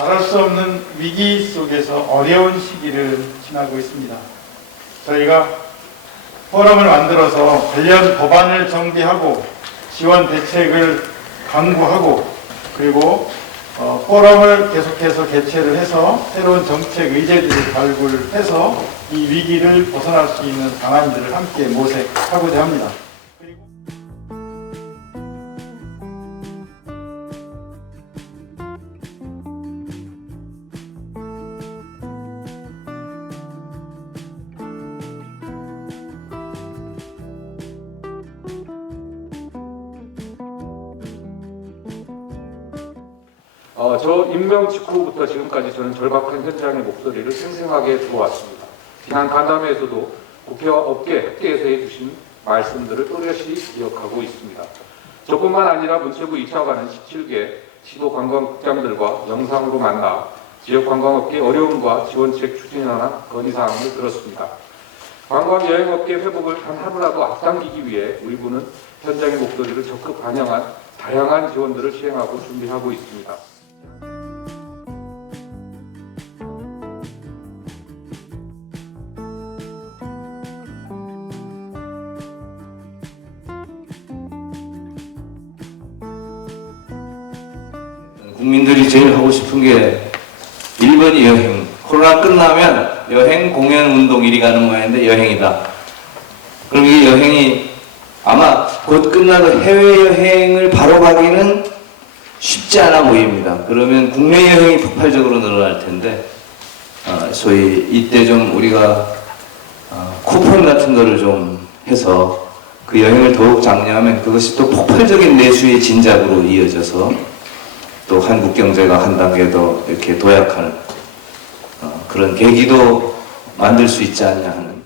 말할 수 없는 위기 속에서 어려운 시기를 지나고 있습니다. 저희가 포럼을 만들어서 관련 법안을 정비하고 지원 대책을 강구하고 그리고 어, 포럼을 계속해서 개최를 해서 새로운 정책 의제들을 발굴해서 이 위기를 벗어날 수 있는 방안들을 함께 모색하고자 합니다. 어, 저 임명 직후부터 지금까지 저는 절박한 현장의 목소리를 생생하게 들어왔습니다. 지난 간담회에서도 국회와 업계, 학계에서 해주신 말씀들을 또렷이 기억하고 있습니다. 저뿐만 아니라 문체부 2차관은 17개 시도 관광극장들과 영상으로 만나 지역 관광업계 어려움과 지원책 추진하는 건의사항을 들었습니다. 관광 여행업계 회복을 단 하루라도 앞당기기 위해 우리 부는 현장의 목소리를 적극 반영한 다양한 지원들을 시행하고 준비하고 있습니다. 국민들이 제일 하고 싶은 게 1번이 여행. 코로나 끝나면 여행, 공연, 운동 이리 가는 모양인데 여행이다. 그럼 이 여행이 아마 곧 끝나도 해외여행을 바로 가기는 쉽지 않아 보입니다. 그러면 국내 여행이 폭발적으로 늘어날 텐데, 어, 소위 이때 좀 우리가 어, 쿠폰 같은 거를 좀 해서 그 여행을 더욱 장려하면 그것이 또 폭발적인 내수의 진작으로 이어져서 또 한국 경제가 한 단계 더 이렇게 도약하는 어, 그런 계기도 만들 수 있지 않냐 하는